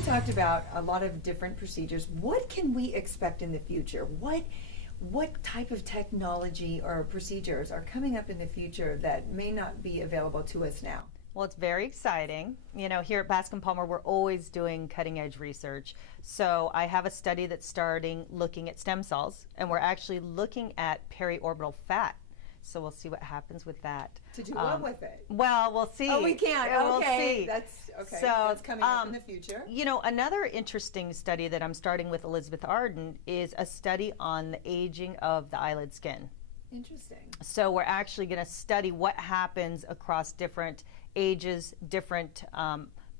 we talked about a lot of different procedures. What can we expect in the future? What type of technology or procedures are coming up in the future that may not be available to us now? Well, it's very exciting. You know, here at Bascom Palmer, we're always doing cutting edge research. So I have a study that's starting looking at stem cells, and we're actually looking at periorbital fat. So we'll see what happens with that. To do what with it? Well, we'll see. Oh, we can't. We'll Okay, see. that's okay. So, that's coming up in the future. You know, another interesting study that I'm starting with Elizabeth Arden is a study on the aging of the eyelid skin. Interesting. So we're actually going to study what happens across different ages, different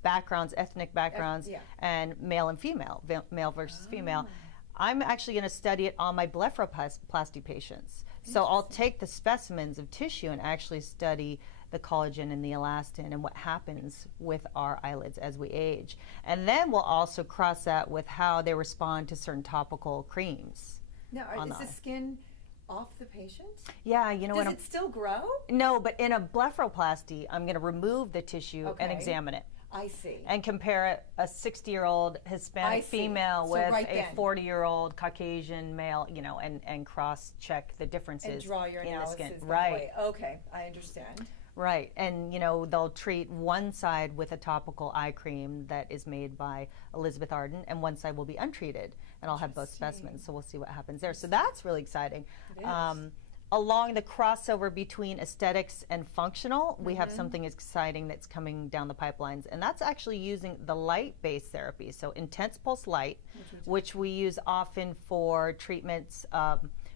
backgrounds, ethnic backgrounds, and male and female, male versus female. I'm actually going to study it on my blepharoplasty patients. So I'll take the specimens of tissue and actually study the collagen and the elastin and what happens with our eyelids as we age. And then we'll also cross that with how they respond to certain topical creams. Now, is the skin off the patient? Yeah, you know, does it still grow? No, but in a blepharoplasty, I'm going to remove the tissue and examine it. I see. And compare a 60-year-old Hispanic female with a 40-year-old Caucasian male, you know, and cross-check the differences and draw your in the skin. analysis Right. way. Okay, I understand. Right, and you know, they'll treat one side with a topical eye cream that is made by Elizabeth Arden, and one side will be untreated, and I'll have both specimens, so we'll see what happens there. So that's really exciting. It is. Along the crossover between aesthetics and functional, we have something exciting that's coming down the pipelines, and that's actually using the light-based therapy, so intense pulse light, which we use often for treatments,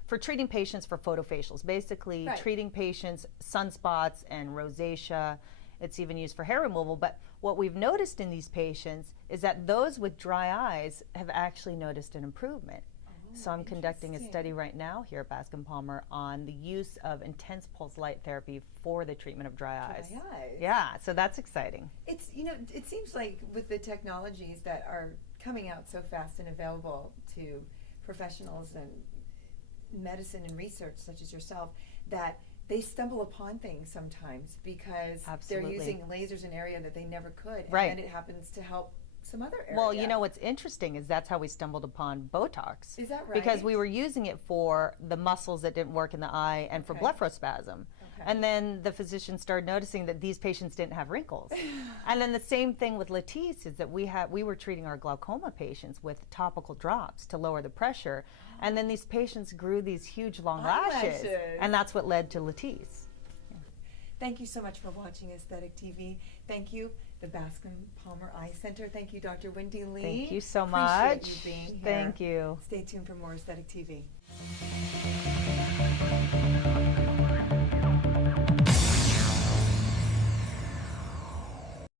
for treating patients for photofacials, basically treating patients' sunspots and rosacea. It's even used for hair removal, but what we've noticed in these patients is that those with dry eyes have actually noticed an improvement. So I'm conducting a study right now here at Bascom Palmer on the use of intense pulse light therapy for the treatment of dry eyes. Dry eyes. Yeah, so that's exciting. It's, you know, it seems like with the technologies that are coming out so fast and available to professionals and medicine and research such as yourself, that they stumble upon things sometimes because they're using lasers in an area that they never could. Right. And then it happens to help some other area. Well, you know what's interesting is that's how we stumbled upon Botox. Is that right? Because we were using it for the muscles that didn't work in the eye and for blepharospasm. And then the physicians started noticing that these patients didn't have wrinkles. And then the same thing with Latisse is that we were treating our glaucoma patients with topical drops to lower the pressure. And then these patients grew these huge long lashes. And that's what led to Latisse. Thank you so much for watching Aesthetic TV. Thank you, the Bascom Palmer Eye Center. Thank you, Dr. Wendy Lee. Thank you so much. Appreciate you being here. Thank you. Stay tuned for more Aesthetic TV.